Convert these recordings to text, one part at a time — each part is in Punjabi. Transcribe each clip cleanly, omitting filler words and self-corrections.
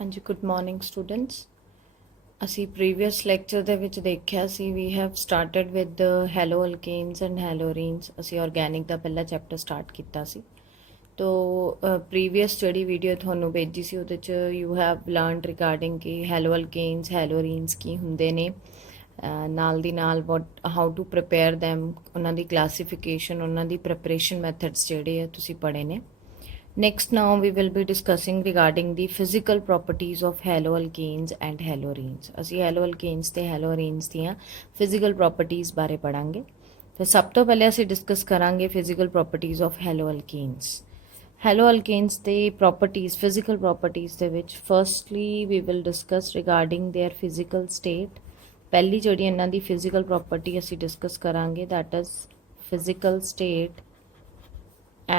ਹਾਂਜੀ ਗੁੱਡ ਮਾਰਨਿੰਗ ਸਟੂਡੈਂਟਸ। ਅਸੀਂ ਪ੍ਰੀਵੀਅਸ ਲੈਕਚਰ ਦੇ ਵਿੱਚ ਦੇਖਿਆ ਸੀ we have started with halo alkanes and haloarenes. ਅਸੀਂ ਆਰਗੈਨਿਕ ਦਾ ਪਹਿਲਾ ਚੈਪਟਰ ਸਟਾਰਟ ਕੀਤਾ ਸੀ। ਤੋ ਪ੍ਰੀਵੀਅਸ ਜਿਹੜੀ ਵੀਡੀਓ ਤੁਹਾਨੂੰ ਭੇਜੀ ਸੀ ਉਹਦੇ 'ਚ ਯੂ ਹੈਵ ਲਰਨਡ ਰਿਗਾਰਡਿੰਗ ਕਿ ਹੈਲੋ ਅਲਕੇਨਸ ਹੈਲੋਰੀਨਸ ਕੀ ਹੁੰਦੇ ਨੇ, ਨਾਲ ਦੀ ਨਾਲ ਵਟ ਹਾਊ ਟੂ ਪ੍ਰਿਪੇਅਰ ਦੈਮ, ਉਹਨਾਂ ਦੀ ਕਲਾਸੀਫਿਕੇਸ਼ਨ, ਉਹਨਾਂ ਦੀ ਪ੍ਰੈਪਰੇਸ਼ਨ ਮੈਥਡਸ ਜਿਹੜੇ ਆ ਤੁਸੀਂ ਪੜ੍ਹੇ ਨੇ। Next, now we will be discussing regarding the physical properties of haloalkanes and halorenes. ਅਸੀਂ haloalkanes ਤੇ halorenes ਦੀਆਂ physical properties ਬਾਰੇ ਪੜਾਂਗੇ। ਤੇ ਸਭ ਤੋਂ ਪਹਿਲੇ ਅਸੀਂ ਡਿਸਕਸ ਕਰਾਂਗੇ physical properties of haloalkanes. Haloalkanes ਦੇ properties, physical properties ਦੇ ਵਿੱਚ firstly we will discuss regarding their physical state. ਪਹਿਲੀ ਜਿਹੜੀ ਇਹਨਾਂ ਦੀ physical property ਅਸੀਂ ਡਿਸਕਸ ਕਰਾਂਗੇ that is physical state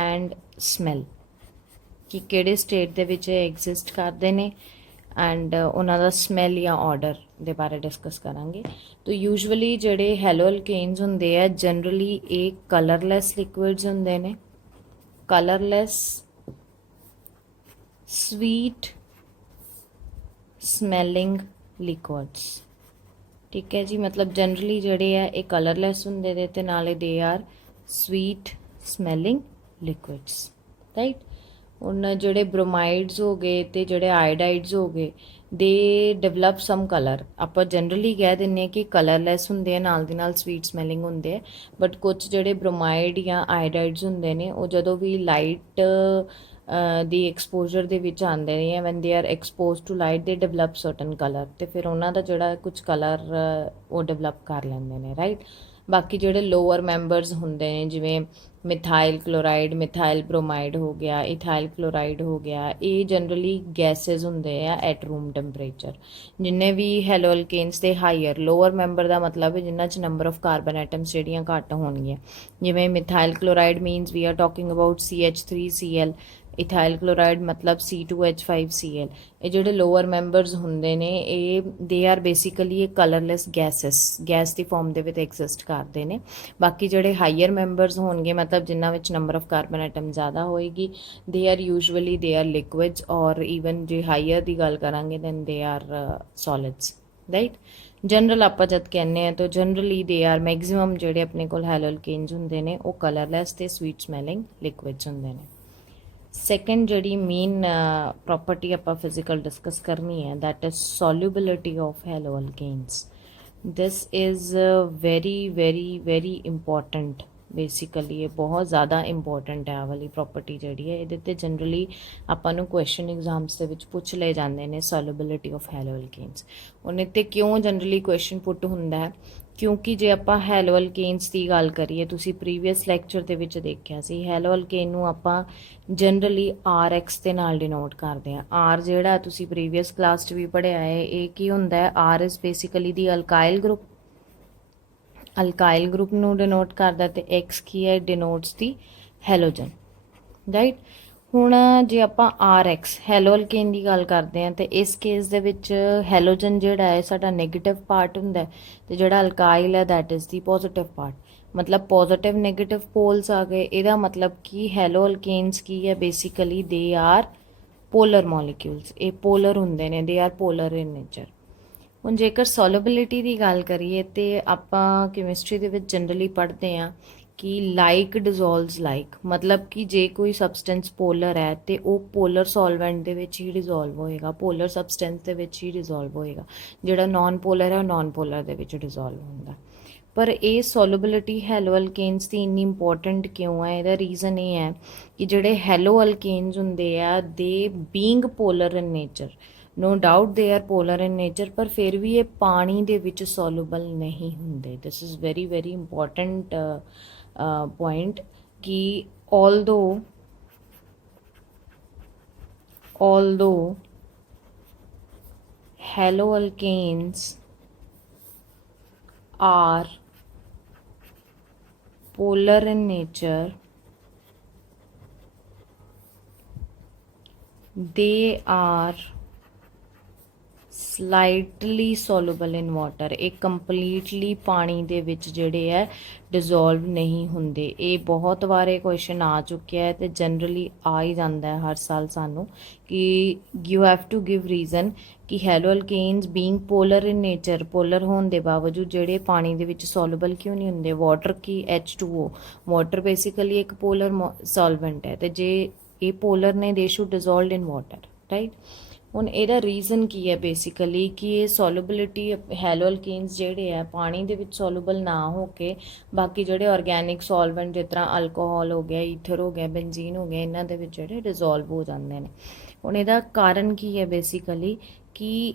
and smell. ਕਿ ਕਿਹੜੇ ਸਟੇਟ ਦੇ ਵਿੱਚ ਐਗਜ਼ਿਸਟ ਕਰਦੇ ਨੇ ਐਂਡ ਉਹਨਾਂ ਦਾ ਸਮੈਲ ਜਾਂ ਆਰਡਰ ਦੇ ਬਾਰੇ ਡਿਸਕਸ ਕਰਾਂਗੇ। ਤਾਂ ਯੂਜੂਅਲੀ ਜਿਹੜੇ ਹੈਲੋ ਅਲਕੇਨਸ ਹੁੰਦੇ ਆ ਜਨਰਲੀ ਇਹ ਕਲਰਲੈਸ ਲਿਕੁਇਡਸ ਹੁੰਦੇ ਨੇ, ਕਲਰਲੈਸ ਸਵੀਟ ਸਮੈਲਿੰਗ ਲਿਕੁਇਡਸ। ਠੀਕ ਹੈ ਜੀ, ਮਤਲਬ ਜਨਰਲੀ ਜਿਹੜੇ ਆ ਇਹ ਕਲਰਲੈਸ ਹੁੰਦੇ ਨੇ ਤੇ ਨਾਲੇ they are sweet smelling ਲਿਕੁਇਡਸ, right. ਹੁਣ ਜਿਹੜੇ ਬ੍ਰੋਮਾਈਡਸ ਹੋ ਗਏ ਤੇ ਜਿਹੜੇ ਆਇਓਡਾਈਡਸ ਹੋ ਗਏ ਦੇ ਡਿਵੈਲਪ ਸਮ ਕਲਰ। ਆਪਾਂ ਜਨਰਲੀ ਕਹਿ ਦਿੰਦੇ ਹਾਂ ਕਿ ਕਲਰਲੈਸ ਹੁੰਦੇ ਆ, ਨਾਲ ਦੀ ਨਾਲ ਸਵੀਟ ਸਮੈਲਿੰਗ ਹੁੰਦੇ ਆ, ਬਟ ਕੁਝ ਜਿਹੜੇ ਬ੍ਰੋਮਾਈਡ ਜਾਂ ਆਇਓਡਾਈਡਸ ਹੁੰਦੇ ਨੇ ਉਹ ਜਦੋਂ ਵੀ ਲਾਈਟ ਦੀ ਐਕਸਪੋਜ਼ਰ ਦੇ ਵਿੱਚ ਆਉਂਦੇ ਨੇ, when they are expose to light they develop certain colour, ਤੇ ਫਿਰ ਉਹਨਾਂ ਦਾ ਜਿਹੜਾ ਕੁਝ ਕਲਰ ਉਹ ਡਿਵੈਲਪ ਕਰ ਲੈਂਦੇ ਨੇ, ਰਾਈਟ। ਬਾਕੀ ਜਿਹੜੇ ਲੋਅਰ ਮੈਂਬਰਸ ਹੁੰਦੇ ਨੇ ਜਿਵੇਂ ਮਿਥਾਈਲ ਕਲੋਰਾਈਡ, ਮਿਥਾਈਲ ਬ੍ਰੋਮਾਈਡ ਹੋ ਗਿਆ, ਇਥਾਈਲ ਕਲੋਰਾਈਡ ਹੋ ਗਿਆ, ਇਹ ਜਨਰਲੀ ਗੈਸਿਸ ਹੁੰਦੇ ਆ ਐਟ ਰੂਮ ਟੈਂਪਰੇਚਰ। ਜਿੰਨੇ ਵੀ ਹੈਲੋ ਅਲਕੇਨਸ ਦੇ ਹਾਈਅਰ, ਲੋਅਰ ਮੈਂਬਰ ਦਾ ਮਤਲਬ ਹੈ ਜਿਨ੍ਹਾਂ 'ਚ ਨੰਬਰ ਆਫ ਕਾਰਬਨ ਐਟਮਸ ਜਿਹੜੀਆਂ ਘੱਟ ਹੋਣਗੀਆਂ, ਜਿਵੇਂ methyl chloride means we are talking about CH3Cl, ethyl chloride ਮਤਲਬ C2H5Cl। ਇਹ ਜਿਹੜੇ ਲੋਅਰ ਮੈਂਬਰਸ ਹੁੰਦੇ ਨੇ ਇਹ ਦੇ ਆਰ ਬੇਸਿਕਲੀ ਇਹ ਕਲਰਲੈਸ ਗੈਸ ਦੀ ਫਾਰਮ ਦੇ ਵਿੱਚ ਐਗਜ਼ਿਸਟ ਕਰਦੇ ਨੇ। ਬਾਕੀ ਜਿਹੜੇ ਹਾਈਅਰ ਮੈਂਬਰਸ ਹੋਣਗੇ ਮਤਲਬ ਜਿਨ੍ਹਾਂ ਵਿੱਚ ਨੰਬਰ ਆਫ ਕਾਰਬਨ ਐਟਮ ਜ਼ਿਆਦਾ ਹੋਏਗੀ, they are usually they are liquids, ਔਰ ਈਵਨ ਜੇ ਹਾਈਅਰ ਦੀ ਗੱਲ ਕਰਾਂਗੇ then they are solids, right. General ਆਪਾਂ ਜਦ ਕਹਿੰਦੇ ਆ ਤਾਂ ਜਨਰਲੀ ਦੇ ਆਰ ਮੈਕਸਿਮਮ ਜਿਹੜੇ ਆਪਣੇ ਕੋਲ ਹੈਲੋ ਅਲਕੇਨਸ ਹੁੰਦੇ ਨੇ ਉਹ ਕਲਰਲੈਸ ਤੇ ਸਵੀਟ ਸਮੈਲਿੰਗ ਲਿਕੁਇਡਸ ਹੁੰਦੇ ਨੇ। ਸੈਕੰਡ ਜਿਹੜੀ ਮੇਨ ਪ੍ਰੋਪਰਟੀ ਆਪਾਂ ਫਿਜ਼ੀਕਲ ਡਿਸਕਸ ਕਰਨੀ ਹੈ that is solubility of halo alkanes. This is very very very important। Basically ਇਹ ਬਹੁਤ ਜ਼ਿਆਦਾ ਇੰਪੋਰਟੈਂਟ ਹੈ। ਆਹ ਵਾਲੀ ਪ੍ਰੋਪਰਟੀ ਜਿਹੜੀ ਹੈ ਇਹਦੇ 'ਤੇ ਜਨਰਲੀ ਆਪਾਂ ਨੂੰ ਕੁਐਸਚਨ ਐਗਜ਼ਾਮਸ ਦੇ ਵਿੱਚ ਪੁੱਛ ਲਏ ਜਾਂਦੇ ਨੇ ਸੋਲਿਬਿਲਿਟੀ ਆਫ ਹੈਲੋ ਅਲਕੇਨਸ। ਉਹਨੇ 'ਤੇ ਕਿਉਂ ਜਨਰਲੀ ਕੁਐਸਚਨ ਪੁੱਟ ਹੁੰਦਾ ਹੈ ਕਿਉਂਕਿ ਜੇ ਆਪਾਂ ਹੈਲੋ ਅਲਕੇਨਸ ਦੀ ਗੱਲ ਕਰੀਏ, ਤੁਸੀਂ ਪ੍ਰੀਵੀਅਸ ਲੈਕਚਰ ਦੇ ਵਿੱਚ ਦੇਖਿਆ ਸੀ ਹੈਲੋ ਅਲਕੇਨ ਨੂੰ ਆਪਾਂ ਜਨਰਲੀ RX ਦੇ ਨਾਲ ਡਿਨੋਟ ਕਰਦੇ ਹਾਂ। R ਜਿਹੜਾ ਤੁਸੀਂ ਪ੍ਰੀਵੀਅਸ ਕਲਾਸ 'ਚ ਵੀ ਪੜ੍ਹਿਆ ਹੈ, ਇਹ ਕੀ ਹੁੰਦਾ ਹੈ? R is basically the ਅਲਕਾਇਲ group, ਅਲਕਾਇਲ group ਨੂੰ ਡਿਨੋਟ ਕਰਦਾ, ਤੇ X ਕੀ ਹੈ? ਡਿਨੋਟਸ ਦੀ ਹੈਲੋਜਨ, ਰਾਈਟ। ਹੁਣ ਜੇ ਆਪਾਂ RX ਹੈਲੋ ਅਲਕੇਨ ਦੀ ਗੱਲ ਕਰਦੇ ਹਾਂ ਤੇ ਇਸ ਕੇਸ ਦੇ ਵਿੱਚ ਹੈਲੋਜਨ ਜਿਹੜਾ ਹੈ ਸਾਡਾ ਨੈਗੇਟਿਵ ਪਾਰਟ ਹੁੰਦਾ ਤੇ ਜਿਹੜਾ ਅਲਕਾਇਲ ਹੈ that is the positive part. ਮਤਲਬ ਪੋਜ਼ਿਟਿਵ ਨੈਗੇਟਿਵ ਪੋਲਸ ਆ ਗਏ। ਇਹਦਾ ਮਤਲਬ ਕਿ ਹੈਲੋ ਅਲਕੇਨਸ ਕੀ ਹੈ? ਬੇਸਿਕਲੀ ਦੇ ਆਰ ਪੋਲਰ ਮੋਲੀਕਿਊਲਸ। ਇਹ ਪੋਲਰ ਹੁੰਦੇ ਨੇ, ਦੇ ਆਰ ਪੋਲਰ ਇਨ ਨੇਚਰ। ਹੁਣ ਜੇਕਰ ਸੋਲਿਬਿਲਿਟੀ ਦੀ ਗੱਲ ਕਰੀਏ ਤੇ ਆਪਾਂ ਕੈਮਿਸਟਰੀ ਦੇ ਵਿੱਚ ਜਨਰਲੀ ਪੜ੍ਹਦੇ ਹਾਂ ਕਿ ਲਾਈਕ ਡਿਜ਼ੋਲਵਸ ਲਾਈਕ, ਮਤਲਬ ਕਿ ਜੇ ਕੋਈ ਸਬਸਟੈਂਸ ਪੋਲਰ ਹੈ ਤੇ ਉਹ ਪੋਲਰ ਸੋਲਵੈਂਟ ਦੇ ਵਿੱਚ ਹੀ ਡਿਜ਼ੋਲਵ ਹੋਏਗਾ, ਪੋਲਰ ਸਬਸਟੈਂਸ ਦੇ ਵਿੱਚ ਹੀ ਡਿਜ਼ੋਲਵ ਹੋਏਗਾ। ਜਿਹੜਾ ਨਾਨ ਪੋਲਰ ਹੈ ਉਹ ਨਾਨ ਪੋਲਰ ਦੇ ਵਿੱਚ ਡਿਜ਼ੋਲਵ ਹੁੰਦਾ। ਪਰ ਇਹ ਸੋਲਿਬਿਲਿਟੀ ਹੈਲੋ ਅਲਕੇਨਸ ਦੀ ਇੰਨੀ ਇੰਪੋਰਟੈਂਟ ਕਿਉਂ ਹੈ? ਇਹਦਾ ਰੀਜ਼ਨ ਇਹ ਹੈ ਕਿ ਜਿਹੜੇ ਹੈਲੋ ਅਲਕੇਨਸ ਹੁੰਦੇ ਆ they being polar in nature, no doubt they are polar in nature, ਪਰ ਫਿਰ ਵੀ ਇਹ ਪਾਣੀ ਦੇ ਵਿੱਚ ਸੋਲੂਬਲ ਨਹੀਂ ਹੁੰਦੇ। This is very very important point कि although haloalkanes are polar in nature, they are slightly soluble in water, ਇਹ ਕੰਪਲੀਟਲੀ ਪਾਣੀ ਦੇ ਵਿੱਚ ਜਿਹੜੇ ਹੈ ਡਿਜ਼ੋਲਵ ਨਹੀਂ ਹੁੰਦੇ। ਇਹ ਬਹੁਤ ਵਾਰ ਇਹ ਕੁਐਸਚਨ ਆ ਚੁੱਕਿਆ ਹੈ ਤੇ ਜਨਰਲੀ ਆ ਹੀ ਜਾਂਦਾ ਹੈ ਹਰ ਸਾਲ ਸਾਨੂੰ ਕਿ you have to give reason ਕਿ halo alkanes being polar in nature, polar ਹੋਣ ਦੇ ਬਾਵਜੂਦ ਜਿਹੜੇ ਪਾਣੀ ਦੇ ਵਿੱਚ ਸੋਲੂਬਲ ਕਿਉਂ ਨਹੀਂ ਹੁੰਦੇ। ਵਾਟਰ ਕੀ H2O, ਵਾਟਰ ਬੇਸਿਕਲੀ ਇੱਕ ਪੋਲਰ ਸੋਲਵੈਂਟ ਹੈ ਤੇ ਜੇ ਇਹ ਪੋਲਰ ਨੇ ਦੇ ਸ਼ੁਡ ਡਿਜ਼ੋਲਵਡ ਇਨ ਵਾਟਰ, ਰਾਈਟ। ਹੁਣ ਇਹਦਾ ਰੀਜ਼ਨ ਕੀ ਹੈ ਬੇਸਿਕਲੀ ਕਿ ਇਹ ਸੋਲੂਬਿਲਿਟੀ ਹੈਲੋ ਅਲਕੇਨਸ ਜਿਹੜੇ ਆ ਪਾਣੀ ਦੇ ਵਿੱਚ ਸੋਲੂਬਲ ਨਾ ਹੋ ਕੇ ਬਾਕੀ ਜਿਹੜੇ ਆਰਗੈਨਿਕ ਸੋਲਵੈਂਟ ਜਿਸ ਤਰ੍ਹਾਂ ਅਲਕੋਹਲ ਹੋ ਗਿਆ, ਈਥਰ ਹੋ ਗਿਆ, ਬੈਂਜ਼ੀਨ ਹੋ ਗਿਆ, ਇਹਨਾਂ ਦੇ ਵਿੱਚ ਜਿਹੜੇ ਡਿਜ਼ੋਲਵ ਹੋ ਜਾਂਦੇ ਨੇ। ਹੁਣ ਇਹਦਾ ਕਾਰਨ ਕੀ ਹੈ ਬੇਸਿਕਲੀ ਕਿ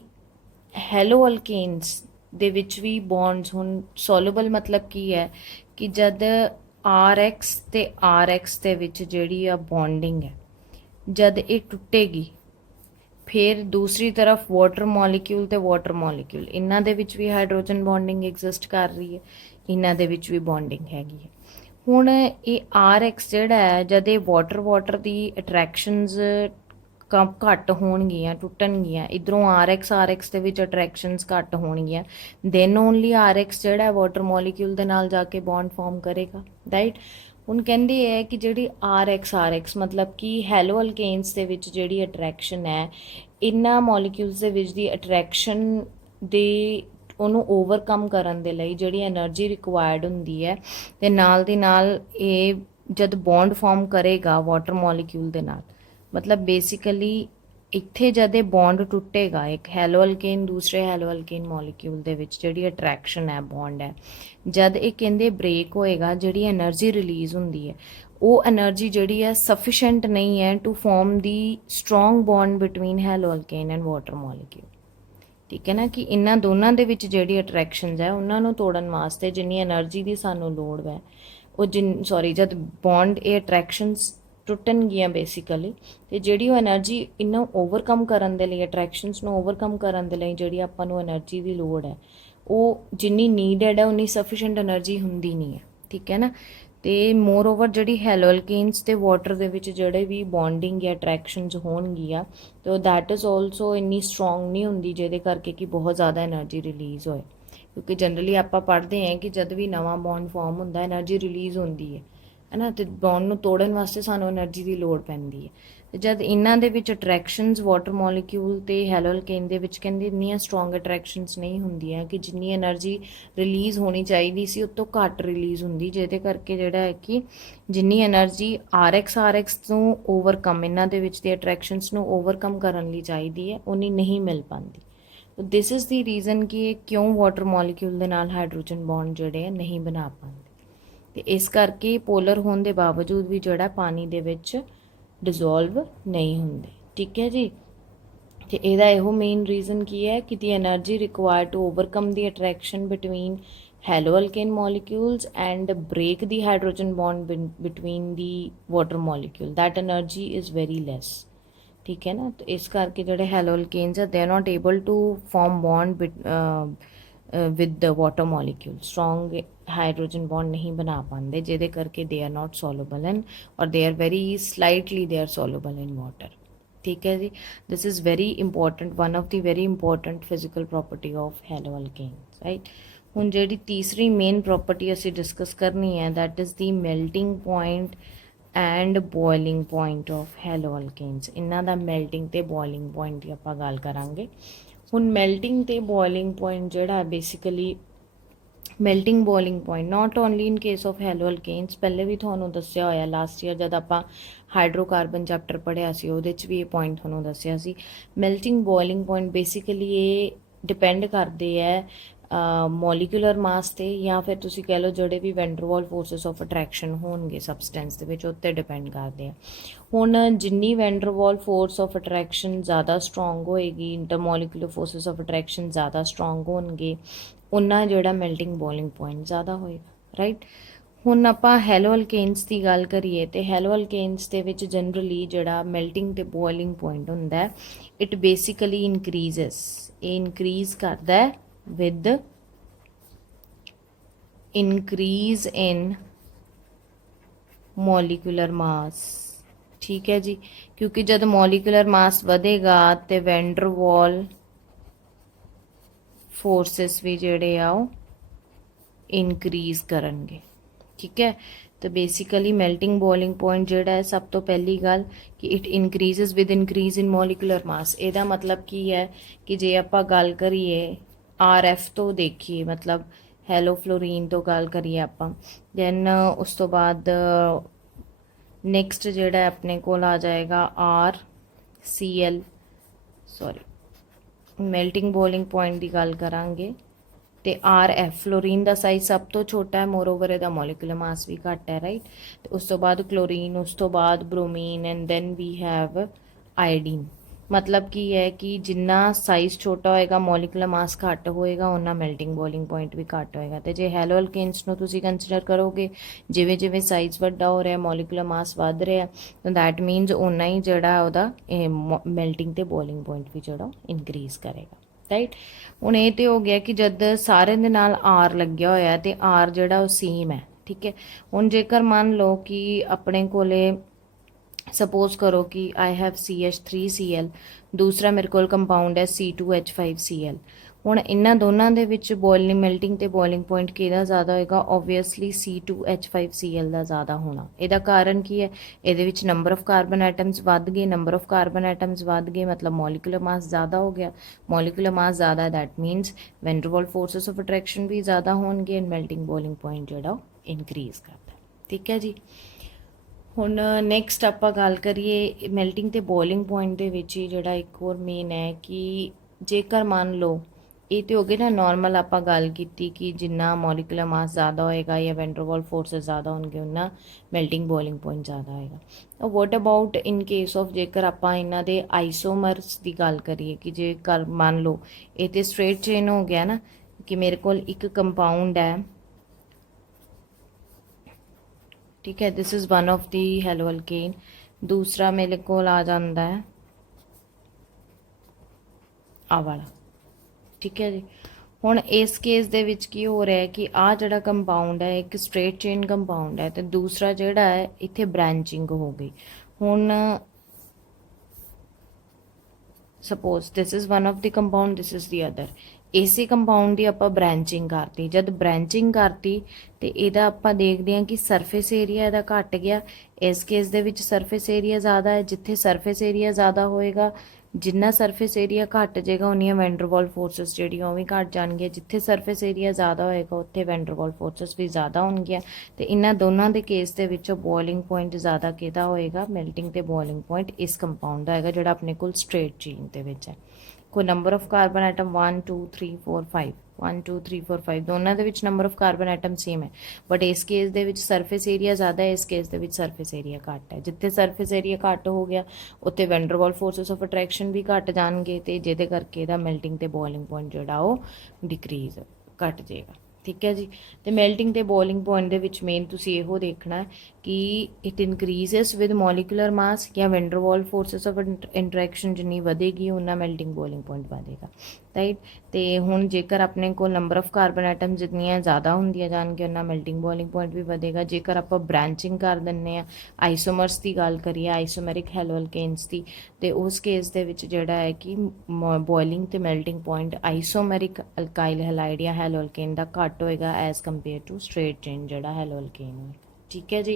ਹੈਲੋ ਅਲਕੇਨਸ ਦੇ ਵਿੱਚ ਵੀ ਬੌਂਡਸ, ਹੁਣ ਸੋਲੂਬਲ ਮਤਲਬ ਕੀ ਹੈ ਕਿ ਜਦ RX ਤੇ RX ਦੇ ਵਿੱਚ ਜਿਹੜੀ ਆ ਬੌਂਡਿੰਗ ਹੈ, ਜਦ ਇਹ ਟੁੱਟੇਗੀ ਫਿਰ ਦੂਸਰੀ ਤਰਫ ਵਾਟਰ ਮੋਲੀਕਿਊਲ ਤੇ ਵਾਟਰ ਮੋਲੀਕਿਊਲ, ਇਹਨਾਂ ਦੇ ਵਿੱਚ ਵੀ ਹਾਈਡਰੋਜਨ ਬੌਂਡਿੰਗ ਐਗਜ਼ਿਸਟ ਕਰ ਰਹੀ ਹੈ, ਇਹਨਾਂ ਦੇ ਵਿੱਚ ਵੀ ਬੌਂਡਿੰਗ ਹੈਗੀ ਹੈ। ਹੁਣ ਇਹ RX ਜਿਹੜਾ ਹੈ ਜਦ ਇਹ ਵਾਟਰ ਦੀ ਅਟਰੈਕਸ਼ਨਸ ਘੱਟ ਹੋਣਗੀਆਂ, ਟੁੱਟਣਗੀਆਂ, ਇਧਰੋਂ RX ਦੇ ਵਿੱਚ ਅਟਰੈਕਸ਼ਨਸ ਘੱਟ ਹੋਣਗੀਆਂ, ਦੈਨ ਓਨਲੀ RX ਜਿਹੜਾ ਵਾਟਰ ਮੋਲੀਕਿਊਲ ਦੇ ਨਾਲ ਜਾ ਕੇ ਬੌਂਡ ਫਾਰਮ ਕਰੇਗਾ, ਰਾਈਟ। ਹੁਣ ਕਹਿੰਦੇ ਹੈ ਕਿ ਜਿਹੜੀ RX ਮਤਲਬ ਕਿ ਹੈਲੋ ਅਲਕੇਨਸ ਦੇ ਵਿੱਚ ਜਿਹੜੀ ਅਟਰੈਕਸ਼ਨ ਹੈ, ਇਹਨਾਂ ਮੋਲੀਕਿਊਲਸ ਦੇ ਵਿੱਚ ਦੀ ਅਟਰੈਕਸ਼ਨ ਦੇ ਉਹਨੂੰ ਓਵਰਕਮ ਕਰਨ ਦੇ ਲਈ ਜਿਹੜੀ એનર્ਜੀ ਰਿਕੁਆਇਰਡ ਹੁੰਦੀ ਹੈ ਤੇ ਨਾਲ ਦੀ ਨਾਲ ਇਹ ਜਦ ਬੌਂਡ ਫਾਰਮ ਕਰੇਗਾ ਵਾਟਰ ਮੋਲੀਕਿਊਲ ਦੇ ਨਾਲ, ਮਤਲਬ ਬੇਸਿਕਲੀ ਇੱਥੇ ਜਦ ਇਹ ਬੌਂਡ ਟੁੱਟੇਗਾ ਇੱਕ ਹੈਲੋ ਅਲਕੇਨ ਦੂਸਰੇ ਹੈਲੋ ਅਲਕੇਨ ਮੋਲੀਕਿਊਲ ਦੇ ਵਿੱਚ ਜਿਹੜੀ ਅਟਰੈਕਸ਼ਨ ਹੈ, ਬੌਂਡ ਹੈ, ਜਦ ਇਹ ਕਹਿੰਦੇ ਬ੍ਰੇਕ ਹੋਏਗਾ, ਜਿਹੜੀ એનર્ਜੀ ਰਿਲੀਜ਼ ਹੁੰਦੀ ਹੈ ਉਹ એનર્ਜੀ ਜਿਹੜੀ ਹੈ ਸਫੀਸ਼ੀਐਂਟ ਨਹੀਂ ਹੈ to form the strong bond between halo alkane and water molecule. ਠੀਕ ਹੈ ਨਾ, ਕਿ ਇਹਨਾਂ ਦੋਨਾਂ ਦੇ ਵਿੱਚ ਜਿਹੜੀ ਅਟਰੈਕਸ਼ਨਸ ਹੈ ਉਹਨਾਂ ਨੂੰ ਤੋੜਨ ਵਾਸਤੇ ਜਿੰਨੀ એનર્ਜੀ ਦੀ ਸਾਨੂੰ ਲੋੜ ਹੈ ਉਹ ਜਦ ਬੌਂਡ ਇਹ ਅਟਰੈਕਸ਼ਨਸ ਟੁੱਟਣਗੀਆਂ ਬੇਸਿਕਲੀ ਤੇ ਜਿਹੜੀ ਉਹ એનર્ਜੀ ਇਹਨਾਂ ਓਵਰਕਮ ਕਰਨ ਦੇ ਲਈ, ਅਟਰੈਕਸ਼ਨਸ ਨੂੰ ਓਵਰਕਮ ਕਰਨ ਦੇ ਲਈ ਜਿਹੜੀ ਆਪਾਂ ਨੂੰ એનર્ਜੀ ਦੀ ਲੋੜ ਹੈ ਉਹ ਜਿੰਨੀ ਨੀਡਡ ਹੈ ਉਨੀ ਸਫੀਸ਼ੀਐਂਟ એનર્ਜੀ ਹੁੰਦੀ ਨਹੀਂ ਹੈ। ਠੀਕ ਹੈ ਨਾ, ਤੇ ਮੋਰ ਓਵਰ ਜਿਹੜੀ ਹੈਲੋ ਅਲਕੇਨਸ ਤੇ ਵਾਟਰ ਦੇ ਵਿੱਚ ਜਿਹੜੇ ਵੀ ਬੌਂਡਿੰਗ ਜਾਂ ਅਟਰੈਕਸ਼ਨਸ ਹੋਣਗੀਆਂ ਤੇ ਦੈਟ ਇਜ਼ ਆਲਸੋ ਇੰਨੀ ਸਟਰੋਂਗ ਨਹੀਂ ਹੁੰਦੀ ਜਿਹਦੇ ਕਰਕੇ ਕਿ ਬਹੁਤ ਜ਼ਿਆਦਾ એનર્ਜੀ ਰਿਲੀਜ਼ ਹੋਏ, ਕਿਉਂਕਿ ਜਨਰਲੀ ਆਪਾਂ ਪੜ੍ਹਦੇ ਹਾਂ ਕਿ ਜਦ ਵੀ ਨਵਾਂ ਬੌਂਡ ਫਾਰਮ ਹੁੰਦਾ એનર્ਜੀ ਰਿਲੀਜ਼ ਹੁੰਦੀ ਹੈ ਨਾ, ਤੇ ਬੌਂਡ ਨੂੰ ਤੋੜਨ ਵਾਸਤੇ ਸਾਨੂੰ એનર્ਜੀ ਦੀ ਲੋੜ ਪੈਂਦੀ ਹੈ। ਤੇ ਜਦ ਇਹਨਾਂ ਦੇ ਵਿੱਚ ਅਟਰੈਕਸ਼ਨਸ ਵਾਟਰ ਮੋਲੀਕਿਊਲ ਤੇ ਹੈਲੋ ਅਲਕੇਨ ਦੇ ਵਿੱਚ ਕਹਿੰਦੇ ਇੰਨੀਆਂ ਸਟਰੋਂਗ ਅਟਰੈਕਸ਼ਨਸ ਨਹੀਂ ਹੁੰਦੀਆਂ ਕਿ ਜਿੰਨੀ એનર્ਜੀ ਰਿਲੀਜ਼ ਹੋਣੀ ਚਾਹੀਦੀ ਸੀ ਉਹ ਤੋਂ ਘੱਟ ਰਿਲੀਜ਼ ਹੁੰਦੀ, ਜਿਹਦੇ ਕਰਕੇ ਜਿਹੜਾ ਹੈ ਕਿ ਜਿੰਨੀ એનર્ਜੀ RX ਤੋਂ ਓਵਰਕਮ, ਇਹਨਾਂ ਦੇ ਵਿੱਚ ਦੀ ਅਟਰੈਕਸ਼ਨਸ ਨੂੰ ਓਵਰਕਮ ਕਰਨ ਲਈ ਚਾਹੀਦੀ ਹੈ ਉਨੀ ਨਹੀਂ ਮਿਲ ਪਾਉਂਦੀ। ਦਿਸ ਇਜ਼ ਦੀ ਰੀਜ਼ਨ ਕਿ ਇਹ ਕਿਉਂ ਵਾਟਰ ਮੋਲੀਕਿਊਲ ਦੇ ਨਾਲ ਹਾਈਡਰੋਜਨ ਬੌਂਡ ਜਿਹੜੇ ਨਹੀਂ ਬਣਾ ਪਾਉਂਦੇ ਤੇ ਇਸ ਕਰਕੇ ਪੋਲਰ ਹੋਣ ਦੇ ਬਾਵਜੂਦ ਵੀ ਜਿਹੜਾ ਪਾਣੀ ਦੇ ਵਿੱਚ ਡਿਜ਼ੋਲਵ ਨਹੀਂ ਹੁੰਦੇ। ਠੀਕ ਹੈ ਜੀ, ਤੇ ਇਹਦਾ ਇਹੋ ਮੇਨ ਰੀਜ਼ਨ ਕੀ ਹੈ ਕਿ the energy required to overcome the attraction between halo alkane molecules and break the hydrogen bond between the water molecule, that energy is very less. ਠੀਕ ਹੈ ਨਾ, ਤੇ ਇਸ ਕਰਕੇ ਜਿਹੜੇ ਹੈਲੋ ਅਲਕੇਨਸ ਆ they are not able to form bond with the water molecule, strong hydrogen bond नहीं बना पाते, ਜਿਹਦੇ ਕਰਕੇ they are not soluble in or they are very slightly they are soluble in water। ठीक है जी, this is very important, one of the very important physical property of halo alkanes, right। ਹੁਣ ਜਿਹੜੀ ਤੀਸਰੀ ਮੇਨ ਪ੍ਰੋਪਰਟੀ ਅਸੀਂ ਡਿਸਕਸ ਕਰਨੀ ਹੈ that is the melting point and boiling point of halo alkanes। ਇਹਨਾਂ ਦਾ melting ਤੇ boiling point ਦੀ ਆਪਾਂ ਗੱਲ ਕਰਾਂਗੇ। ਹੁਣ ਮੈਲਟਿੰਗ ਤੇ ਬੋਇਲਿੰਗ ਪੁਆਇੰਟ ਜਿਹੜਾ basically melting boiling point not only in case of halo alkanes, ਪਹਿਲੇ ਵੀ ਤੁਹਾਨੂੰ ਦੱਸਿਆ ਹੋਇਆ ਲਾਸਟ ਈਅਰ ਜਦ ਆਪਾਂ ਹਾਈਡਰੋਕਾਰਬਨ ਚੈਪਟਰ ਪੜ੍ਹਿਆ ਸੀ ਉਹਦੇ 'ਚ ਵੀ ਇਹ ਪੁਆਇੰਟ ਤੁਹਾਨੂੰ ਦੱਸਿਆ ਸੀ। ਮੈਲਟਿੰਗ ਬੋਇਲਿੰਗ ਪੁਆਇੰਟ ਬੇਸਿਕਲੀ ਇਹ ਡਿਪੈਂਡ ਕਰਦੇ ਹੈ ਮੋਲੀਕੂਲਰ ਮਾਸ ਤੇ ਜਾਂ ਫਿਰ ਤੁਸੀਂ ਕਹਿ ਲਓ ਜਿਹੜੇ ਵੀ ਵੈਂਡਰਵਾਲ ਫੋਰਸਿਸ ਆਫ ਅਟਰੈਕਸ਼ਨ ਹੋਣਗੇ ਸਬਸਟੈਂਸ ਦੇ ਵਿੱਚ ਉੱਤੇ ਡਿਪੈਂਡ ਕਰਦੇ ਆ। ਹੁਣ ਜਿੰਨੀ ਵੈਂਡਰਵਾਲ ਫੋਰਸ ਆਫ ਅਟਰੈਕਸ਼ਨ ਜ਼ਿਆਦਾ ਸਟਰੋਂਗ ਹੋਏਗੀ, ਇੰਟਰਮੋਲੀਕੂਲਰ ਫੋਰਸਿਸ ਆਫ ਅਟਰੈਕਸ਼ਨ ਜ਼ਿਆਦਾ ਸਟਰੋਂਗ ਹੋਣਗੇ, ਉਨਾ ਜਿਹੜਾ ਮੈਲਟਿੰਗ ਬੋਇਲਿੰਗ ਪੁਆਇੰਟ ਜ਼ਿਆਦਾ ਹੋਏਗਾ, ਰਾਈਟ। ਹੁਣ ਆਪਾਂ ਹੈਲੋ ਅਲਕੇਨਸ ਦੀ ਗੱਲ ਕਰੀਏ ਤੇ ਹੈਲੋ ਅਲਕੇਨਸ ਦੇ ਵਿੱਚ ਜਨਰਲੀ ਜਿਹੜਾ ਮੈਲਟਿੰਗ ਤੇ ਬੋਇਲਿੰਗ ਪੁਆਇੰਟ ਹੁੰਦਾ ਇਟ ਬੇਸਿਕਲੀ ਇਨਕਰੀਜ਼ਸ, ਇਹ ਇਨਕਰੀਜ਼ ਕਰਦਾ with increase in molecular mass। ਠੀਕ ਹੈ ਜੀ, ਕਿਉਂਕਿ ਜਦ molecular mass ਵਧੇਗਾ ਤੇ ਵੈਂਡਰ ਵਾਲ फोर्सिस भी ਜਿਹੜੇ ਆ ਉਹ ਇਨਕਰੀਜ਼ ਕਰਨਗੇ। ठीक है, तो बेसिकली मेल्टिंग बॉइलिंग पॉइंट ਜਿਹੜਾ ਹੈ ਸਭ ਤੋਂ ਪਹਿਲੀ ਗੱਲ ਕਿ it increases with increase in molecular mass. ਇਹਦਾ ਮਤਲਬ ਕੀ ਹੈ ਕਿ ਜੇ ਆਪਾਂ ਗੱਲ ਕਰੀਏ RF ਤੋਂ ਦੇਖੀਏ, ਮਤਲਬ ਹੈਲੋਫਲੋਰੀਨ ਤੋਂ ਗੱਲ ਕਰੀਏ ਆਪਾਂ, ਦੈਨ ਉਸ ਤੋਂ ਬਾਅਦ ਨੈਕਸਟ ਜਿਹੜਾ ਆਪਣੇ ਕੋਲ ਆ ਜਾਏਗਾ RCl, sorry melting boiling point ਦੀ ਗੱਲ ਕਰਾਂਗੇ ਤੇ RF ਫਲੋਰੀਨ ਦਾ ਸਾਈਜ਼ ਸਭ ਤੋਂ ਛੋਟਾ ਹੈ, ਮੋਰਓਵਰ ਇਹਦਾ ਮੋਲੀਕੂਲਰ ਮਾਸ ਵੀ ਘੱਟ ਹੈ, ਰਾਈਟ। ਤੇ ਉਸ ਤੋਂ ਬਾਅਦ ਕਲੋਰੀਨ, ਉਸ ਤੋਂ ਬਾਅਦ bromine and then we have iodine. ਮਤਲਬ ਕੀ ਹੈ ਕਿ ਜਿੰਨਾ ਸਾਈਜ਼ ਛੋਟਾ ਹੋਏਗਾ ਮੋਲੀਕੂਲਰ ਮਾਸ ਘੱਟ ਹੋਏਗਾ, ਉਹਨਾਂ ਮੈਲਟਿੰਗ ਬੋਇਲਿੰਗ ਪੁਆਇੰਟ ਵੀ ਘੱਟ ਹੋਏਗਾ। ਤੇ ਜੇ ਹੈਲੋ ਅਲਕੇਨਸ ਨੂੰ ਤੁਸੀਂ ਕੰਸੀਡਰ ਕਰੋਗੇ, ਜਿਵੇਂ ਜਿਵੇਂ ਸਾਈਜ਼ ਵੱਡਾ ਹੋ ਰਿਹਾ, ਮੋਲੀਕੂਲਰ ਮਾਸ ਵੱਧ ਰਿਹਾ, ਤਾਂ ਦੈਟ ਮੀਨਸ ਓਨਾ ਹੀ ਜਿਹੜਾ ਉਹਦਾ ਮੈਲਟਿੰਗ ਤੇ ਬੋਇਲਿੰਗ ਪੁਆਇੰਟ ਵੀ ਜਿਹੜਾ ਇਨਕਰੀਜ਼ ਕਰੇਗਾ, ਰਾਈਟ। ਹੁਣ ਇਹ ਤੇ ਹੋ ਗਿਆ ਕਿ ਜਦ ਸਾਰਿਆਂ ਦੇ ਨਾਲ R ਲੱਗਿਆ ਹੋਇਆ ਤੇ R ਜਿਹੜਾ ਉਹ ਸੇਮ ਹੈ, ਠੀਕ ਹੈ। ਹੁਣ ਜੇਕਰ ਮੰਨ ਲਓ ਕਿ ਆਪਣੇ ਕੋਲੇ ਸਪੋਜ਼ ਕਰੋ ਕਿ ਆਈ ਹੈਵ CH3Cl, ਦੂਸਰਾ ਮੇਰੇ ਕੋਲ ਕੰਪਾਊਂਡ ਹੈ C2H5Cl। ਹੁਣ ਇਹਨਾਂ ਦੋਨਾਂ ਦੇ ਵਿੱਚ ਬੋਇਲਿੰਗ ਮੈਲਟਿੰਗ ਤੇ ਬੋਇਲਿੰਗ ਪੁਆਇੰਟ ਕਿਹਦਾ ਜ਼ਿਆਦਾ ਹੋਏਗਾ? ਓਬਵੀਅਸਲੀ C2H5Cl ਦਾ ਜ਼ਿਆਦਾ ਹੋਣਾ। ਇਹਦਾ ਕਾਰਨ ਕੀ ਹੈ? ਇਹਦੇ ਵਿੱਚ ਨੰਬਰ ਆਫ ਕਾਰਬਨ ਐਟਮਸ ਵੱਧ ਗਏ, ਨੰਬਰ ਆਫ ਕਾਰਬਨ ਐਟਮਸ ਵੱਧ ਗਏ ਮਤਲਬ ਮੋਲੀਕੂਲਰ ਮਾਸ ਜ਼ਿਆਦਾ ਹੋ ਗਿਆ। ਮੋਲੀਕੂਲਰ ਮਾਸ ਜ਼ਿਆਦਾ, ਦੈਟ ਮੀਨਸ ਵੈਨ ਡਰ ਵਾਲ ਫੋਰਸਸ ਆਫ ਅਟਰੈਕਸ਼ਨ ਵੀ ਜ਼ਿਆਦਾ ਹੋਣਗੇ ਐਂਡ ਮੈਲਟਿੰਗ ਬੋਇਲਿੰਗ ਪੁਆਇੰਟ ਜਿਹੜਾ ਉਹ ਇਨਕਰੀਜ਼ ਕਰਦਾ, ਠੀਕ ਹੈ ਜੀ। ਹੁਣ ਨੈਕਸਟ ਆਪਾਂ ਗੱਲ ਕਰੀਏ ਮੈਲਟਿੰਗ ਤੇ ਬੋਇਲਿੰਗ ਪੁਆਇੰਟ ਦੇ ਵਿੱਚ ਹੀ ਜਿਹੜਾ ਇੱਕ ਹੋਰ ਮੇਨ ਹੈ ਕਿ ਜੇਕਰ ਮੰਨ ਲਓ ਇਹ ਤੇ ਹੋ ਗਏ ਨਾ ਨਾਰਮਲ, ਆਪਾਂ ਗੱਲ ਕੀਤੀ ਕਿ ਜਿੰਨਾ ਮੋਲੀਕੂਲਰ ਮਾਸ ਜ਼ਿਆਦਾ ਹੋਏਗਾ ਜਾਂ ਵੈਨ ਡਰ ਵਾਲ ਫੋਰਸਸ ਜ਼ਿਆਦਾ ਹੋਣਗੇ ਉਹਨਾਂ ਮੈਲਟਿੰਗ ਬੋਇਲਿੰਗ ਪੁਆਇੰਟ ਜ਼ਿਆਦਾ ਹੋਏਗਾ। ਵਾਟ ਅਬਾਊਟ ਇਨ ਕੇਸ ਆਫ ਜੇਕਰ ਆਪਾਂ ਇਹਨਾਂ ਦੇ ਆਈਸੋਮਰਸ ਦੀ ਗੱਲ ਕਰੀਏ ਕਿ ਜੇਕਰ ਮੰਨ ਲਓ ਇਹ ਤੇ ਸਟ੍ਰੇਟ ਚੇਨ ਹੋ ਗਿਆ ਨਾ ਕਿ ਮੇਰੇ ਕੋਲ ਇੱਕ ਕੰਪਾਊਂਡ ਹੈ, ठीक है, this is one of the hello alkane, दूसरा मेरे को आ जाता है आ वाला, ठीक है जी। ਹੁਣ ਇਸ ਕੇਸ ਦੇ ਵਿੱਚ ਕੀ ਹੋ ਰਿਹਾ ਹੈ ਕਿ ਆ ਜਿਹੜਾ ਕੰਪਾਊਂਡ ਹੈ ਇੱਕ ਸਟ੍ਰੇਟ ਚੇਨ ਕੰਪਾਊਂਡ ਹੈ ਤੇ ਦੂਸਰਾ ਜਿਹੜਾ ਹੈ ਇੱਥੇ ਬ੍ਰਾਂਚਿੰਗ ਹੋ ਗਈ। ਹੁਣ suppose this is one of the compound, this is the other, ਇਸੇ ਕੰਪਾਊਂਡ ਦੀ ਆਪਾਂ ਬ੍ਰਾਂਚਿੰਗ ਕਰਤੀ। ਜਦ ਬ੍ਰਾਂਚਿੰਗ ਕਰਤੀ ਤੇ ਇਹਦਾ ਆਪਾਂ ਦੇਖਦੇ ਹਾਂ ਕਿ ਸਰਫੇਸ ਏਰੀਆ ਇਹਦਾ ਘਟ ਗਿਆ। ਇਸ ਕੇਸ ਦੇ ਵਿੱਚ ਸਰਫੇਸ ਏਰੀਆ ਜ਼ਿਆਦਾ ਹੈ, ਜਿੱਥੇ ਸਰਫੇਸ ਏਰੀਆ ਜ਼ਿਆਦਾ ਹੋਏਗਾ, ਜਿੰਨਾ ਸਰਫੇਸ ਏਰੀਆ ਘਟ ਜਾਏਗਾ ਉਨੀਆਂ ਵੈਨ ਡਰ ਵਾਲ ਫੋਰਸਸ ਜਿਹੜੀਆਂ ਉਹ ਵੀ ਘਟ ਜਾਣਗੀਆਂ। ਜਿੱਥੇ ਸਰਫੇਸ ਏਰੀਆ ਜ਼ਿਆਦਾ ਹੋਏਗਾ ਉੱਥੇ ਵੈਨ ਡਰ ਵਾਲ ਫੋਰਸਸ ਵੀ ਜ਼ਿਆਦਾ ਹੋਣਗੀਆਂ। ਤੇ ਇਹਨਾਂ ਦੋਨਾਂ ਦੇ ਕੇਸ ਦੇ ਵਿੱਚ ਬੋਇਲਿੰਗ ਪੁਆਇੰਟ ਜ਼ਿਆਦਾ ਕਿਹਦਾ ਹੋਏਗਾ? ਮੈਲਟਿੰਗ ਤੇ ਬੋਇਲਿੰਗ ਪੁਆਇੰਟ ਇਸ ਕੰਪਾਊਂਡ ਦਾ ਹੈਗਾ ਜਿਹੜਾ ਆਪਣੇ ਕੋਲ ਸਟ੍ਰੇਟ ਚੇਨ ਦੇ ਵਿੱਚ ਹੈ। ਕੋਈ ਨੰਬਰ ਆਫ ਕਾਰਬਨ ਐਟਮ 1 2 3 4 5 1 2 3 4 5 ਦੋਨਾਂ ਦੇ ਵਿੱਚ number of carbon atom same ਹੈ, ਬਟ ਇਸ ਕੇਸ ਦੇ ਵਿੱਚ ਸਰਫੇਸ ਏਰੀਆ ਜ਼ਿਆਦਾ ਹੈ, ਇਸ ਕੇਸ ਦੇ ਵਿੱਚ ਸਰਫੇਸ ਏਰੀਆ ਘੱਟ ਹੈ। ਜਿੱਥੇ ਸਰਫੇਸ ਏਰੀਆ ਘੱਟ ਹੋ ਗਿਆ ਉੱਥੇ ਵੈਨ ਡਰ ਵਾਲ ਫੋਰਸਸ ਆਫ ਅਟਰੈਕਸ਼ਨ ਵੀ ਘੱਟ ਜਾਣਗੇ ਤੇ ਜਿਹਦੇ ਕਰਕੇ ਇਹਦਾ ਮੈਲਟਿੰਗ ਤੇ ਬੋਇਲਿੰਗ ਪੁਆਇੰਟ ਜਿਹੜਾ ਉਹ ਡਿਕਰੀਜ਼ ਘੱਟ ਜਾਏਗਾ, ਠੀਕ ਹੈ ਜੀ। ਤੇ ਮੈਲਟਿੰਗ ਤੇ ਬੋਇਲਿੰਗ ਪੁਆਇੰਟ ਦੇ ਵਿੱਚ ਮੇਨ ਤੁਸੀਂ ਇਹੋ ਦੇਖਣਾ ਕਿ ਇਟ ਇਨਕਰੀਜ਼ਸ ਵਿਦ ਮੋਲੀਕੂਲਰ ਮਾਸ ਜਾਂ ਵੈਨ ਡਰ ਵਾਲ ਫੋਰਸਸ ਆਫ ਇੰਟਰੈਕਸ਼ਨ ਜਿੰਨੀ ਵਧੇਗੀ ਉਹਨਾਂ ਮੈਲਟਿੰਗ ਬੋਇਲਿੰਗ ਪੁਆਇੰਟ ਵਧੇਗਾ, ਰਾਈਟ। ਤੇ ਹੁਣ ਜੇਕਰ ਆਪਣੇ ਕੋਲ ਨੰਬਰ ਆਫ ਕਾਰਬਨ ਐਟਮ ਜਿੰਨੀਆਂ ਜ਼ਿਆਦਾ ਹੁੰਦੀਆਂ ਜਾਣਗੀਆਂ ਉਹਨਾਂ ਮੈਲਟਿੰਗ ਬੋਇਲਿੰਗ ਪੁਆਇੰਟ ਵੀ ਵਧੇਗਾ। ਜੇਕਰ ਆਪਾਂ ਬ੍ਰਾਂਚਿੰਗ ਕਰ ਦਿੰਦੇ ਹਾਂ, ਆਈਸੋਮਰਸ ਦੀ ਗੱਲ ਕਰੀਏ, ਆਈਸੋਮੈਰਿਕ ਹੈਲੋ ਅਲਕੇਨਸ ਦੀ, ਤੇ ਉਸ ਕੇਸ ਦੇ ਵਿੱਚ ਜਿਹੜਾ ਹੈ ਕਿ ਬੋਇਲਿੰਗ ਤੇ ਮੈਲਟਿੰਗ ਪੁਆਇੰਟ ਆਈਸੋਮੈਰਿਕ ਅਲਕਾਈਲ ਹੈਲਾਈਡ ਜਾਂ ਹੈਲੋ ਅਲਕੇਨ ਦਾ ਘੱਟ ਹੋਏਗਾ as compare to straight chain ਜਿਹੜਾ ਹੈਲੋ ਅਲਕੇਨ ਹੈ, ठीक है जी।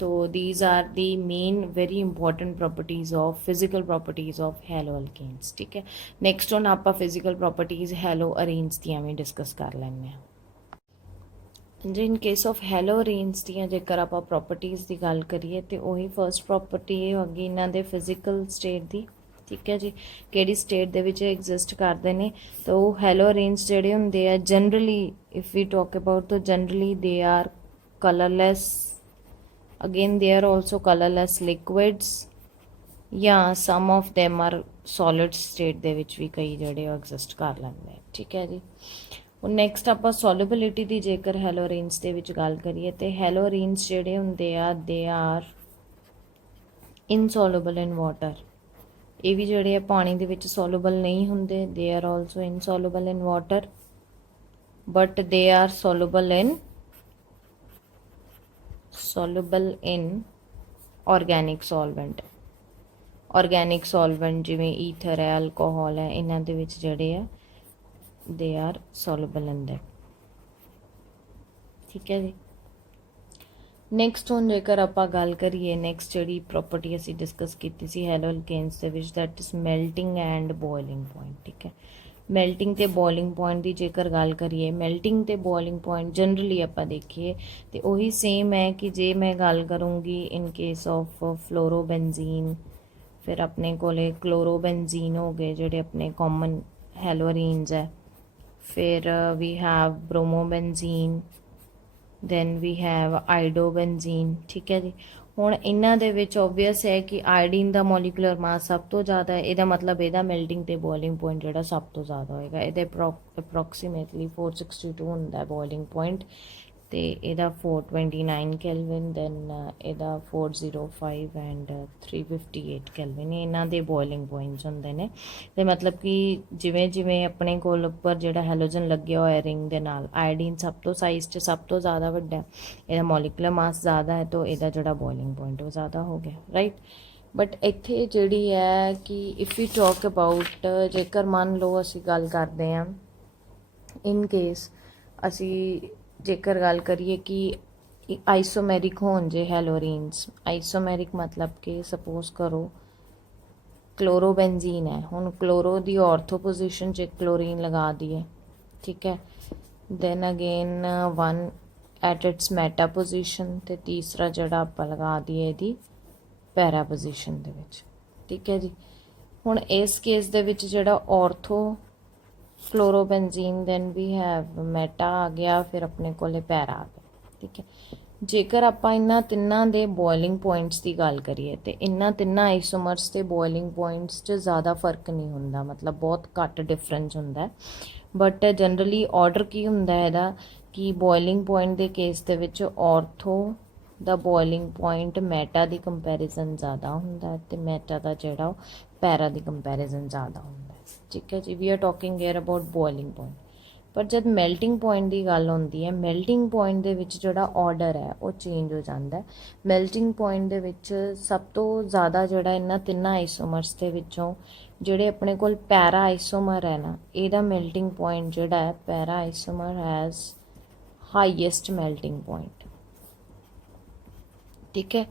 तो these are the main very important properties of physical properties of haloalkanes, ठीक है। next on आप physical properties haloarenes दियां भी डिस्कस कर लेंगे जी। in case of haloarenes दियां जेकर आप properties ਦੀ ਗੱਲ ਕਰੀਏ ਤੇ ਉਹੀ ਫਰਸਟ ਪ੍ਰੋਪਰਟੀ ਇਹ ਹੋਗੀ ਇਹਨਾਂ ਦੇ ਫਿਜ਼ੀਕਲ ਸਟੇਟ ਦੀ, ਠੀਕ ਹੈ ਜੀ। ਕਿਹੜੀ ਸਟੇਟ ਦੇ ਵਿੱਚ ਐਗਜ਼ਿਸਟ ਕਰਦੇ ਨੇ ਤਾਂ ਉਹ ਹੈਲੋਅਰੇਨਸ ਜਿਹੜੇ ਹੁੰਦੇ ਆ generally if we talk about ਤਾਂ generally they are colorless, again they are also colorless liquids, ਜਾਂ some of them are solid state ਦੇ ਵਿੱਚ ਵੀ ਕਈ ਜਿਹੜੇ ਉਹ ਐਗਜ਼ਿਸਟ ਕਰ ਲੈਂਦੇ, ਠੀਕ ਹੈ ਜੀ। ਹੁਣ ਨੈਕਸਟ ਆਪਾਂ ਸੋਲਿਬਿਲਿਟੀ ਦੀ ਜੇਕਰ ਹੈਲੋਅਰੇਨਸ ਦੇ ਵਿੱਚ ਗੱਲ ਕਰੀਏ ਤੇ ਹੈਲੋਅਰੇਨਸ ਜਿਹੜੇ ਹੁੰਦੇ ਆ ਦੇ ਆਰ ਇਨਸੋਲੂਬਲ ਇਨ ਵਾਟਰ। ਇਹ ਵੀ ਜਿਹੜੇ ਆ ਪਾਣੀ ਦੇ ਵਿੱਚ ਸੋਲੂਬਲ ਨਹੀਂ ਹੁੰਦੇ, they are also insoluble in water but they are soluble in organic solvent। organic solvent ਜਿਵੇਂ ਈਥਰ ਹੈ, ਅਲਕੋਹਲ ਹੈ, ਇਹਨਾਂ ਦੇ ਵਿੱਚ ਜਿਹੜੇ ਆ they are soluble in that. ठीक है जी। ਨੈਕਸਟ ਹੁਣ ਜੇਕਰ ਆਪਾਂ ਗੱਲ ਕਰੀਏ ਨੈਕਸਟ ਜਿਹੜੀ ਪ੍ਰੋਪਰਟੀ ਅਸੀਂ ਡਿਸਕਸ ਕੀਤੀ ਸੀ ਹੈਲੋ ਅਲਕੇਨਸ ਦੇ ਵਿੱਚ, that is melting and boiling point. ਠੀਕ ਹੈ, ਮੈਲਟਿੰਗ ਤੇ ਬੋਇਲਿੰਗ ਪੁਆਇੰਟ ਦੀ ਜੇਕਰ ਗੱਲ ਕਰੀਏ, ਮੈਲਟਿੰਗ ਤੇ ਬੋਇਲਿੰਗ ਪੁਆਇੰਟ ਜਨਰਲੀ ਆਪਾਂ ਦੇਖੀਏ ਤੇ ਉਹੀ ਸੇਮ ਹੈ ਕਿ ਜੇ ਮੈਂ ਗੱਲ ਕਰੂੰਗੀ ਇਨ ਕੇਸ ਆਫ ਫਲੋਰੋਬੈਂਜ਼ੀਨ, ਫਿਰ ਆਪਣੇ ਕੋਲੇ ਕਲੋਰੋਬੈਂਜ਼ੀਨ ਹੋ ਗਏ ਜਿਹੜੇ ਆਪਣੇ ਕਾਮਨ ਹੈਲੋਰੀਨਸ ਹੈ, ਫਿਰ we have bromobenzene, then we have iodobenzene. ਠੀਕ ਹੈ ਜੀ। ਹੁਣ ਇਹਨਾਂ ਦੇ ਵਿੱਚ ਓਬਵੀਅਸ ਹੈ ਕਿ ਆਇਡੀਨ ਦਾ ਮੋਲੀਕੂਲਰ ਮਾਸ ਸਭ ਤੋਂ ਜ਼ਿਆਦਾ ਹੈ, ਇਹਦਾ ਮਤਲਬ ਇਹਦਾ ਮੈਲਟਿੰਗ ਤੇ ਬੋਇਲਿੰਗ ਪੁਆਇੰਟ ਜਿਹੜਾ ਸਭ ਤੋਂ ਜ਼ਿਆਦਾ ਹੋਏਗਾ। ਇਹਦੇ ਅਪਰੋਕਸੀਮੇਟਲੀ 462 ਹੁੰਦਾ ਬੋਇਲਿੰਗ ਪੁਆਇੰਟ ਤੇ ਇਹਦਾ 429 ਕੈਲਵਿਨ, ਦੈਨ ਇਹਦਾ 405 ਐਂਡ 358 ਕੈਲਵਿਨ, ਇਹਨਾਂ ਦੇ ਬੋਇਲਿੰਗ ਪੁਆਇੰਟਸ ਹੁੰਦੇ ਨੇ। ਤੇ ਮਤਲਬ ਕਿ ਜਿਵੇਂ ਜਿਵੇਂ ਆਪਣੇ ਕੋਲ ਉੱਪਰ ਜਿਹੜਾ ਹੈਲੋਜਨ ਲੱਗਿਆ ਹੋਇਆ ਰਿੰਗ ਦੇ ਨਾਲ, ਆਇਓਡੀਨ ਸਭ ਤੋਂ ਸਾਈਜ਼ 'ਚ ਸਭ ਤੋਂ ਜ਼ਿਆਦਾ ਵੱਡਾ, ਇਹਦਾ ਮੋਲੀਕੂਲਰ ਮਾਸ ਜ਼ਿਆਦਾ ਹੈ, ਤਾਂ ਇਹਦਾ ਜਿਹੜਾ ਬੋਇਲਿੰਗ ਪੁਆਇੰਟ ਉਹ ਜ਼ਿਆਦਾ ਹੋ ਗਿਆ, ਰਾਈਟ। ਬਟ ਇੱਥੇ ਜਿਹੜੀ ਹੈ ਕਿ ਇਫ ਯੂ ਟਾਕ ਅਬਾਊਟ, ਜੇਕਰ ਮੰਨ ਲਓ ਅਸੀਂ ਗੱਲ ਕਰਦੇ ਹਾਂ ਇਨ ਕੇਸ ਅਸੀਂ ਜੇਕਰ ਗੱਲ ਕਰੀਏ ਕਿ ਆਈਸੋਮੈਰਿਕ ਹੋਣ ਜੇ ਹੈਲੋਰੀਨਸ, ਆਈਸੋਮੈਰਿਕ ਮਤਲਬ ਕਿ ਸਪੋਜ਼ ਕਰੋ ਕਲੋਰੋਬੈਂਜ਼ੀਨ ਹੈ, ਹੁਣ ਕਲੋਰੋ ਦੀ ਔਰਥੋ ਪੋਜੀਸ਼ਨ 'ਚ ਕਲੋਰੀਨ ਲਗਾ ਦਈਏ। ਠੀਕ ਹੈ, then again 1 at its meta position, ਤੇ ਤੀਸਰਾ ਜਿਹੜਾ ਆਪਾਂ ਲਗਾ ਦਈਏ ਇਹਦੀ ਪੈਰਾ ਪੋਜੀਸ਼ਨ ਦੇ ਵਿੱਚ। ਠੀਕ ਹੈ ਜੀ। ਹੁਣ ਇਸ ਕੇਸ ਦੇ ਵਿੱਚ ਜਿਹੜਾ ortho fluorobenzene, then we have meta ਆ ਗਿਆ, ਫਿਰ ਆਪਣੇ ਕੋਲੇ ਪੈਰਾ ਆ ਗਿਆ। ਠੀਕ ਹੈ, ਜੇਕਰ ਆਪਾਂ ਇਹਨਾਂ ਤਿੰਨਾਂ ਦੇ ਬੋਇਲਿੰਗ ਪੁਆਇੰਟਸ ਦੀ ਗੱਲ ਕਰੀਏ ਤੇ ਇਹਨਾਂ ਤਿੰਨਾਂ ਆਈਸੋਮਰਸ ਦੇ ਬੋਇਲਿੰਗ ਪੁਆਇੰਟਸ 'ਚ ਜ਼ਿਆਦਾ ਫਰਕ ਨਹੀਂ ਹੁੰਦਾ, ਮਤਲਬ ਬਹੁਤ ਘੱਟ ਡਿਫਰੈਂਸ ਹੁੰਦਾ। ਬਟ ਜਨਰਲੀ ਆਰਡਰ ਕੀ ਹੁੰਦਾ ਇਹਦਾ ਕਿ ਬੋਇਲਿੰਗ ਪੁਆਇੰਟ ਦੇ ਕੇਸ ਦੇ ਵਿੱਚ ਔਰਥੋ ਦਾ ਬੋਇਲਿੰਗ ਪੁਆਇੰਟ ਮੈਟਾ ਦੀ ਕੰਪੈਰੀਜ਼ਨ ਜ਼ਿਆਦਾ ਹੁੰਦਾ ਤੇ ਮੈਟਾ ਦਾ ਜਿਹੜਾ ਪੈਰਾ ਦੀ ਕੰਪੈਰੀਜ਼ਨ ਜ਼ਿਆਦਾ ਹੁੰਦਾ। ਠੀਕ ਹੈ ਜੀ, we are talking here about boiling point. ਪਰ ਜਦ ਮੈਲਟਿੰਗ ਪੁਆਇੰਟ ਦੀ ਗੱਲ ਹੁੰਦੀ ਹੈ, ਮੈਲਟਿੰਗ ਪੁਆਇੰਟ ਦੇ ਵਿੱਚ ਜਿਹੜਾ ਆਰਡਰ ਹੈ ਉਹ ਚੇਂਜ ਹੋ ਜਾਂਦਾ ਹੈ। ਮੈਲਟਿੰਗ ਪੁਆਇੰਟ ਦੇ ਵਿੱਚ ਸਭ ਤੋਂ ਜ਼ਿਆਦਾ ਜਿਹੜਾ ਇਹਨਾਂ ਤਿੰਨਾਂ ਆਈਸੋਮਰਸ ਦੇ ਵਿੱਚੋਂ ਜਿਹੜੇ ਆਪਣੇ ਕੋਲ ਪੈਰਾ ਆਈਸੋਮਰ ਹੈ ਨਾ, ਇਹਦਾ ਮੈਲਟਿੰਗ ਪੁਆਇੰਟ ਜਿਹੜਾ ਹੈ, ਪੈਰਾ ਆਈਸੋਮਰ ਹੈਜ਼ ਹਾਈਐਸਟ ਮੈਲਟਿੰਗ ਪੁਆਇੰਟ। ਠੀਕ ਹੈ,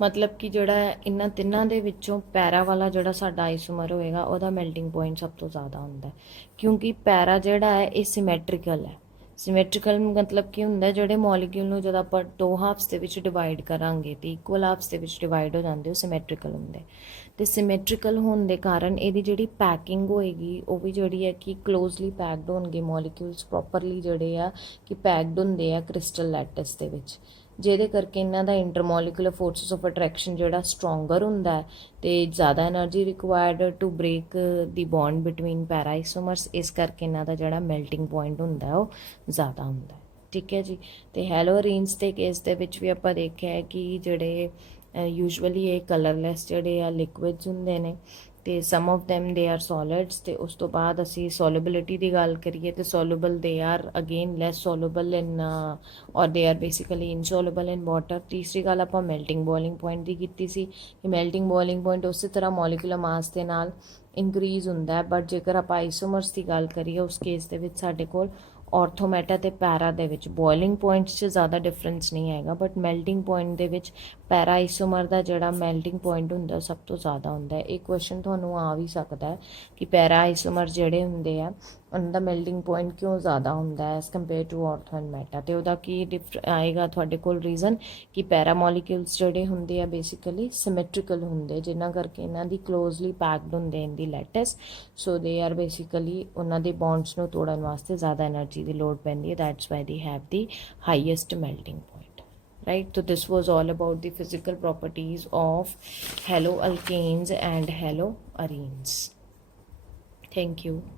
ਮਤਲਬ ਕਿ ਜਿਹੜਾ ਇਹਨਾਂ ਤਿੰਨਾਂ ਦੇ ਵਿੱਚੋਂ ਪੈਰਾ ਵਾਲਾ ਜਿਹੜਾ ਸਾਡਾ ਆਈਸੋਮਰ ਹੋਏਗਾ ਉਹਦਾ ਮੈਲਟਿੰਗ ਪੁਆਇੰਟ ਸਭ ਤੋਂ ਜ਼ਿਆਦਾ ਹੁੰਦਾ, ਕਿਉਂਕਿ ਪੈਰਾ ਜਿਹੜਾ ਹੈ ਇਹ ਸਿਮੈਟ੍ਰੀਕਲ ਹੈ। ਸਿਮੈਟ੍ਰੀਕਲ ਮਤਲਬ ਕੀ ਹੁੰਦਾ, ਜਿਹੜੇ ਮੋਲੀਕਿਊਲ ਨੂੰ ਜਦੋਂ ਆਪਾਂ 2 ਹਾਫਸ ਦੇ ਵਿੱਚ ਡਿਵਾਈਡ ਕਰਾਂਗੇ ਤੇ ਇਕੁਅਲ ਹਾਫਸ ਦੇ ਵਿੱਚ ਡਿਵਾਈਡ ਹੋ ਜਾਂਦੇ, ਉਹ ਸਿਮੈਟ੍ਰੀਕਲ ਹੁੰਦੇ। ਤੇ ਸਿਮੈਟ੍ਰੀਕਲ ਹੋਣ ਦੇ ਕਾਰਨ ਇਹਦੀ ਜਿਹੜੀ ਪੈਕਿੰਗ ਹੋਏਗੀ ਉਹ ਵੀ ਜਿਹੜੀ ਹੈ ਕਿ ਕਲੋਜ਼ਲੀ ਪੈਕਡ ਹੋਣਗੇ, ਮੋਲੀਕਿਊਲਸ ਪ੍ਰੋਪਰਲੀ ਜਿਹੜੇ ਆ ਕਿ ਪੈਕਡ ਹੁੰਦੇ ਆ ਕ੍ਰਿਸਟਲ ਲੈਟਿਸ ਦੇ ਵਿੱਚ, ਜਿਹਦੇ ਕਰਕੇ ਇਹਨਾਂ ਦਾ ਇੰਟਰਮੋਲੀਕੂਲਰ ਫੋਰਸਿਸ ਆਫ ਅਟਰੈਕਸ਼ਨ ਜਿਹੜਾ ਸਟਰੋਂਗਰ ਹੁੰਦਾ ਤੇ ਜ਼ਿਆਦਾ energy required to break the bond between ਪੈਰਾ ਆਈਸੋਮਰਸ, ਇਸ ਕਰਕੇ ਇਹਨਾਂ ਦਾ ਜਿਹੜਾ ਮੈਲਟਿੰਗ ਪੁਆਇੰਟ ਹੁੰਦਾ ਉਹ ਜ਼ਿਆਦਾ ਹੁੰਦਾ। ਠੀਕ ਹੈ ਜੀ। ਤੇ ਹੈਲੋਰੀਨਸ ਦੇ ਕੇਸ ਦੇ ਵਿੱਚ ਵੀ ਆਪਾਂ ਦੇਖਿਆ ਹੈ ਕਿ ਜਿਹੜੇ ਯੂਜੂਅਲੀ ਇਹ ਕਲਰਲੈਸ ਜਿਹੜੇ ਆ ਲਿਕੁਇਡਸ ਹੁੰਦੇ ਨੇ ਤੇ some of them they are solids. ਤੇ ਉਸ ਤੋਂ ਬਾਅਦ ਅਸੀਂ ਸੋਲੂਬਿਲਿਟੀ ਦੀ ਗੱਲ ਕਰੀਏ ਤੇ soluble they are again less soluble in or they are basically insoluble in water. ਤੀਸਰੀ ਗੱਲ ਆਪਾਂ ਮੈਲਟਿੰਗ ਬੋਇਲਿੰਗ ਪੁਆਇੰਟ ਦੀ ਕੀਤੀ ਸੀ ਕਿ ਮੈਲਟਿੰਗ ਬੋਇਲਿੰਗ ਪੁਆਇੰਟ ਉਸੇ ਤਰ੍ਹਾਂ ਮੋਲੀਕੂਲਰ ਮਾਸ ਦੇ ਨਾਲ ਇਨਕਰੀਜ਼ ਹੁੰਦਾ ਹੈ। ਬਟ ਜੇਕਰ ਆਪਾਂ ਆਈਸੋਮਰਸ ਦੀ ਗੱਲ ਕਰੀਏ ਉਸ ਕੇਸ ਦੇ ਵਿੱਚ ਸਾਡੇ ਕੋਲ ਔਰਥੋਮੈਟਾ ਤੇ ਪੈਰਾ ਦੇ ਵਿੱਚ ਬੋਇਲਿੰਗ ਪੁਆਇੰਟਸ 'ਚ ਜ਼ਿਆਦਾ ਡਿਫਰੈਂਸ ਨਹੀਂ ਹੈਗਾ, ਬਟ ਮੈਲਟਿੰਗ ਪੁਆਇੰਟ ਦੇ ਵਿੱਚ ਪੈਰਾ ਆਈਸੋਮਰ ਦਾ ਜਿਹੜਾ ਮੈਲਟਿੰਗ ਪੁਆਇੰਟ ਹੁੰਦਾ ਸਭ ਤੋਂ ਜ਼ਿਆਦਾ ਹੁੰਦਾ ਹੈ। ਇਹ ਕੁਐਸਚਨ ਤੁਹਾਨੂੰ ਆ ਵੀ ਸਕਦਾ ਹੈ ਕਿ ਪੈਰਾ ਆਈਸੋਮਰ ਜਿਹੜੇ ਹੁੰਦੇ ਆ ਉਹਨਾਂ ਦਾ ਮੈਲਟਿੰਗ ਪੁਆਇੰਟ ਕਿਉਂ ਜ਼ਿਆਦਾ ਹੁੰਦਾ ਹੈ as compare to ortho and meta. ਤੇ ਉਹਦਾ ਕੀ ਆਏਗਾ ਤੁਹਾਡੇ ਕੋਲ ਰੀਜ਼ਨ ਕਿ ਪੈਰਾ ਮੋਲੀਕਿਊਲਸ ਜਿਹੜੇ ਹੁੰਦੇ ਆ ਬੇਸਿਕਲੀ ਸਿਮੈਟ੍ਰੀਕਲ ਹੁੰਦੇ, ਜਿਨ੍ਹਾਂ ਕਰਕੇ ਇਹਨਾਂ ਦੀ ਕਲੋਜ਼ਲੀ ਪੈਕਡ ਹੁੰਦੇ ਇਨ ਦੀ ਲੈਟਿਸ, ਸੋ ਦੇ ਆਰ ਬੇਸਿਕਲੀ ਉਹਨਾਂ ਦੇ ਬੌਂਡਸ ਨੂੰ ਤੋੜਨ ਵਾਸਤੇ ਜ਼ਿਆਦਾ ਐਨਰਜੀ ਦੀ ਲੋੜ ਪੈਂਦੀ ਹੈ, that's why they have the highest melting point, right? So this was all about the physical properties of haloalkanes and haloarenes. Thank you.